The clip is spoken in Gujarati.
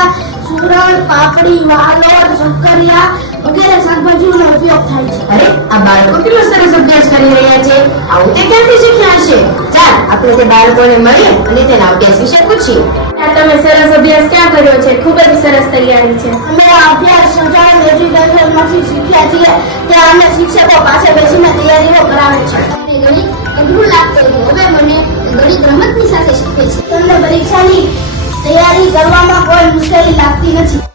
ગાંઠિયા, સુરણ, પાપડી, વાલોર, શક્કરિયા વગેરે શાકભાજીનો ઉપયોગ થાય છે. અરે આ બાળકો કેટલો સરસ અભ્યાસ કરી રહ્યા છે. આવું તે ક્યાંથી શીખ્યા હશે? ચાલ આપણે તે બાળકોને મળીએ અને તેના અભ્યાસ વિશે પૂછીએ. તમે સરસ અભ્યાસ ક્યાં કર્યો છે? ખૂબ જ સરસ તૈયારી છે. અમે આ અભ્યાસ સૌજાન એજ્યુકેશનમાંથી શીખ્યા છીએ. ત્યાં અમે શિક્ષકો પાસે બેસીને તૈયારીઓ કરાવે છે. મને ગણિત અઘરું લાગતું હતું, હવે મને ગણિત રમતની સાથે શીખવે છે. તમને પરીક્ષાની તૈયારી કરવામાં કોઈ મુશ્કેલી લાગતી નથી.